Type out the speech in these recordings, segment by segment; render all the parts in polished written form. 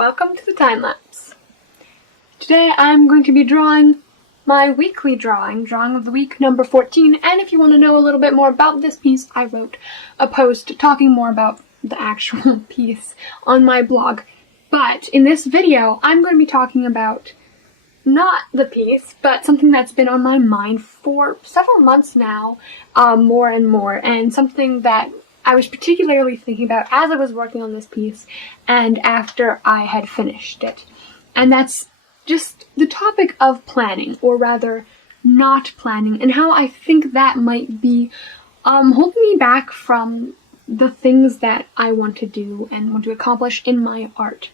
welcome to the time lapse. Today I'm going to be drawing my weekly drawing of the week, number 14, and if you want to know a little bit more about this piece, I wrote a post talking more about the actual piece on my blog. But in this video, I'm going to be talking about not the piece, but something that's been on my mind for several months now, more and more, and something that I was particularly thinking about as I was working on this piece and after I had finished it. And that's just the topic of planning, or rather not planning, and how I think that might be holding me back from the things that I want to do and want to accomplish in my art.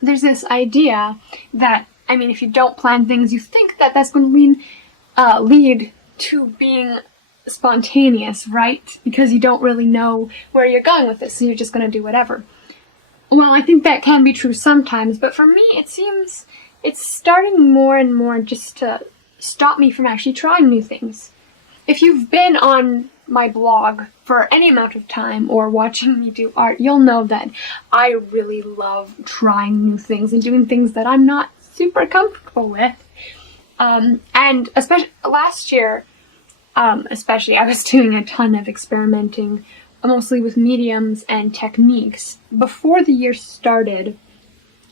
There's this idea that, if you don't plan things, you think that that's going to lead to being spontaneous, right? Because you don't really know where you're going with this, so you're just going to do whatever. Well, I think that can be true sometimes, but for me it seems it's starting more and more just to stop me from actually trying new things. If you've been on my blog for any amount of time or watching me do art, you'll know that I really love trying new things and doing things that I'm not super comfortable with. And especially last year, I was doing a ton of experimenting, mostly with mediums and techniques. Before the year started,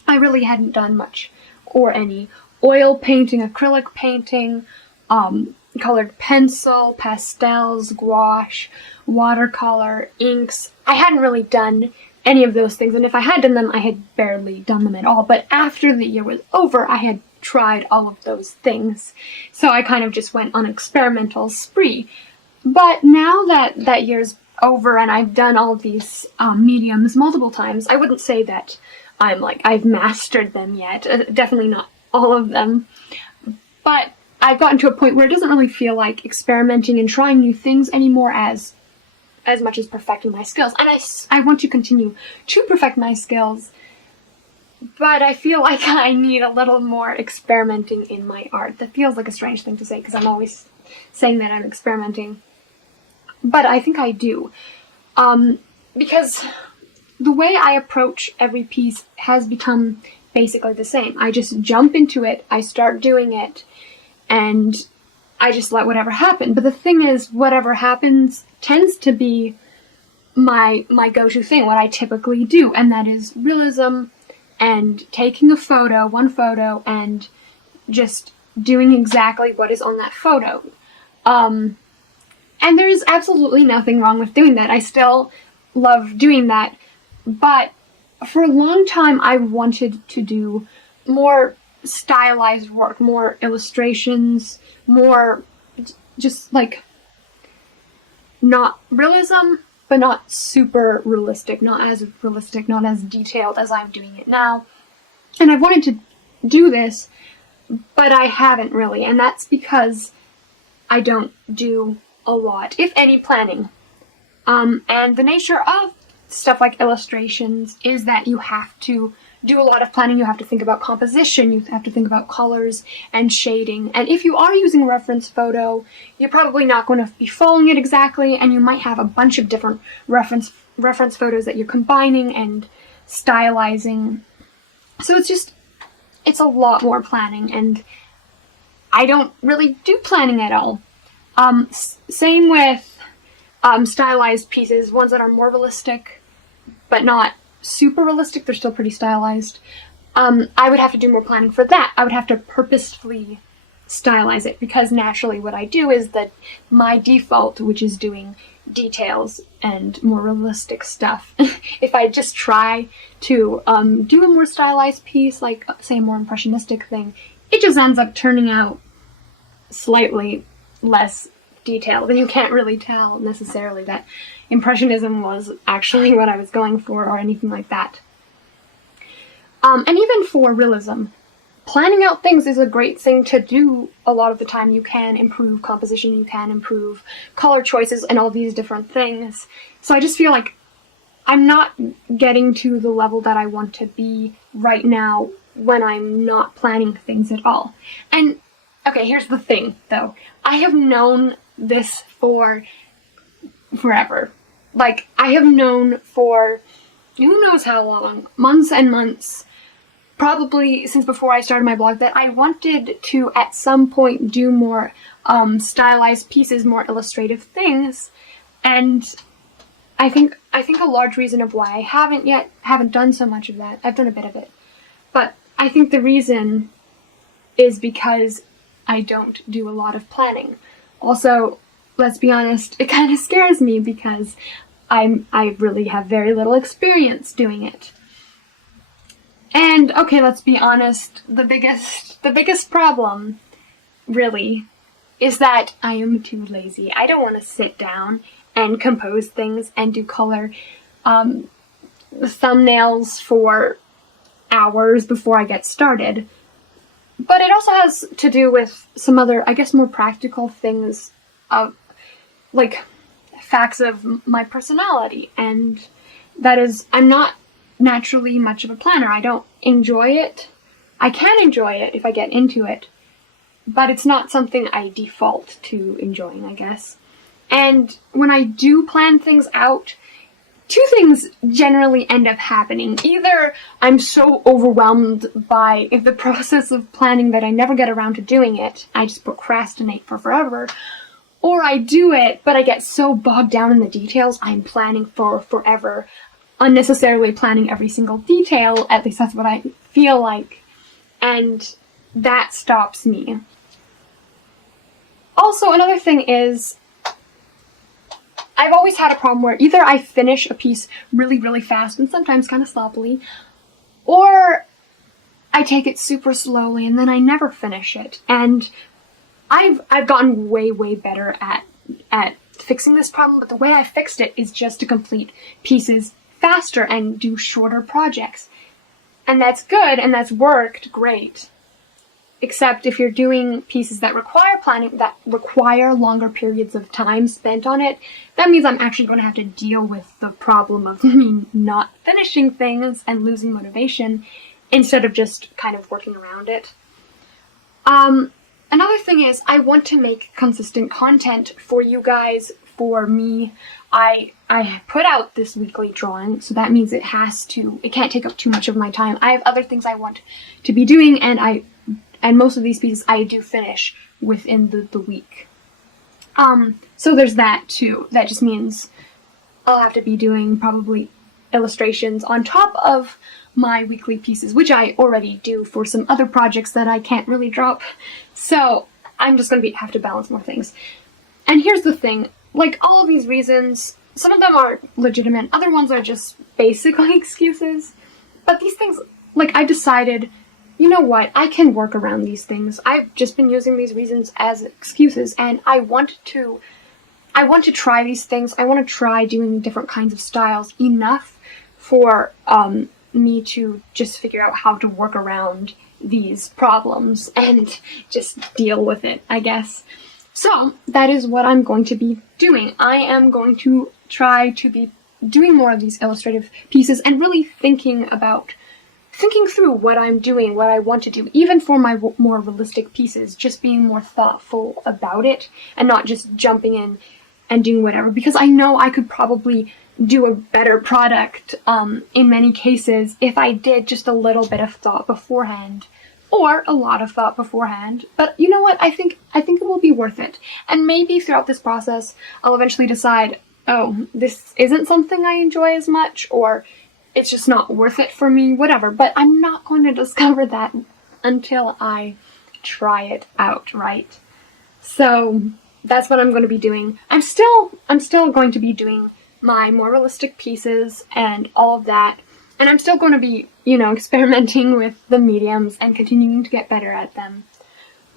I really hadn't done much or any oil painting, acrylic painting, colored pencil, pastels, gouache, watercolor, inks. I hadn't really done any of those things, and if I had done them, I had barely done them at all. But after the year was over, I had tried all of those things. So I kind of just went on an experimental spree. But now that that year's over and I've done all these mediums multiple times, I wouldn't say that I've mastered them yet. Definitely not all of them. But I've gotten to a point where it doesn't really feel like experimenting and trying new things anymore as much as perfecting my skills. And I want to continue to perfect my skills, but I feel like I need a little more experimenting in my art. That feels like a strange thing to say because I'm always saying that I'm experimenting, but I think I do. Because the way I approach every piece has become basically the same. I just jump into it, I start doing it, and I just let whatever happen. But the thing is, whatever happens tends to be my go-to thing, what I typically do, and that is realism and taking one photo, and just doing exactly what is on that photo. And there's absolutely nothing wrong with doing that. I still love doing that, but for a long time I wanted to do more stylized work, more illustrations, more just not realism, but not super realistic, not as detailed as I'm doing it now. And I've wanted to do this, but I haven't really, and that's because I don't do a lot, if any, planning. And the nature of stuff like illustrations is that you have to do a lot of planning. You have to think about composition, you have to think about colors and shading, and if you are using a reference photo, you're probably not going to be following it exactly, and you might have a bunch of different reference photos that you're combining and stylizing. So it's a lot more planning, and I don't really do planning at all. Same with stylized pieces, ones that are more realistic but not super realistic, they're still pretty stylized. I would have to do more planning for that. I would have to purposefully stylize it, because naturally what I do is that my default, which is doing details and more realistic stuff. If I just try to do a more stylized piece, like say a more impressionistic thing, it just ends up turning out slightly less detailed, and you can't really tell necessarily that Impressionism was actually what I was going for or anything like that. And even for realism, planning out things is a great thing to do a lot of the time. You can improve composition, you can improve color choices and all these different things. So I just feel like I'm not getting to the level that I want to be right now when I'm not planning things at all. And okay, here's the thing though. I have known this for forever. I have known for who knows how long, months and months, probably since before I started my blog, that I wanted to at some point do more stylized pieces, more illustrative things, and I think a large reason of why I haven't done so much of that. I've done a bit of it, but I think the reason is because I don't do a lot of planning. Also, let's be honest, it kind of scares me because I really have very little experience doing it. And okay, let's be honest, the biggest problem, really, is that I am too lazy. I don't want to sit down and compose things and do color thumbnails for hours before I get started. But it also has to do with some other, I guess, more practical things of, like, facts of my personality. And that is, I'm not naturally much of a planner. I don't enjoy it. I can enjoy it if I get into it, but it's not something I default to enjoying, I guess. And when I do plan things out, two things generally end up happening. Either I'm so overwhelmed by the process of planning that I never get around to doing it. I just procrastinate for forever. Or I do it, but I get so bogged down in the details, I'm planning for forever. Unnecessarily planning every single detail, at least that's what I feel like. And that stops me. Also, another thing is, I've always had a problem where either I finish a piece really, really fast and sometimes kind of sloppily, or I take it super slowly and then I never finish it. And I've gotten way, way better at fixing this problem, but the way I fixed it is just to complete pieces faster and do shorter projects. And that's good and that's worked great. Except if you're doing pieces that require planning, that require longer periods of time spent on it, that means I'm actually going to have to deal with the problem of me not finishing things and losing motivation instead of just kind of working around it. Another thing is I want to make consistent content for you guys, for me. I put out this weekly drawing, so that means it can't take up too much of my time. I have other things I want to be doing, and most of these pieces I do finish within the week. So there's that too. That just means I'll have to be doing probably illustrations on top of my weekly pieces, which I already do for some other projects that I can't really drop. So I'm just going to have to balance more things. And here's the thing, like all of these reasons, some of them are legitimate, other ones are just basically excuses. But these things, like I decided, you know what, I can work around these things. I've just been using these reasons as excuses, and I want to try these things. I want to try doing different kinds of styles enough for me to just figure out how to work around these problems and just deal with it, I guess. So that is what I'm going to be doing. I am going to try to be doing more of these illustrative pieces and really thinking through what I'm doing, what I want to do, even for my more realistic pieces, just being more thoughtful about it and not just jumping in and doing whatever, because I know I could probably do a better product in many cases if I did just a little bit of thought beforehand, or a lot of thought beforehand. But you know what, I think it will be worth it, and maybe throughout this process I'll eventually decide, oh, this isn't something I enjoy as much, or it's just not worth it for me, whatever. But I'm not going to discover that until I try it out, right? So that's what I'm going to be doing. I'm still going to be doing my more realistic pieces and all of that, and I'm still going to be, experimenting with the mediums and continuing to get better at them.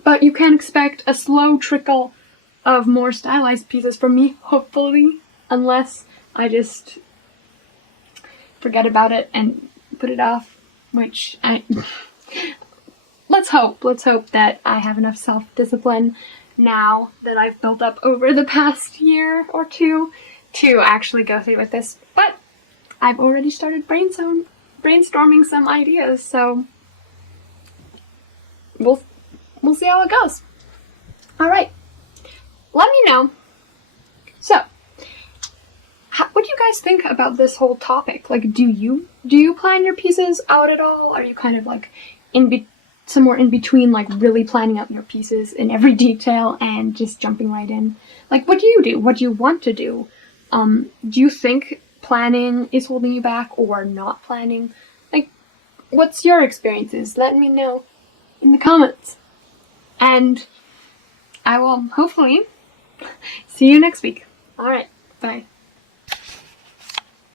But you can expect a slow trickle of more stylized pieces from me, hopefully, unless I just forget about it and put it off, which let's hope that I have enough self-discipline now that I've built up over the past year or two to actually go through with this. But I've already started brainstorming some ideas, so we'll see how it goes. Alright, let me know. So, what do you guys think about this whole topic? Like, do you plan your pieces out at all? Are you kind of like somewhere in between, like really planning out your pieces in every detail and just jumping right in? Like, what do you do? What do you want to do? Do you think planning is holding you back or not planning? Like, what's your experiences? Let me know in the comments. And I will hopefully see you next week. Alright, bye.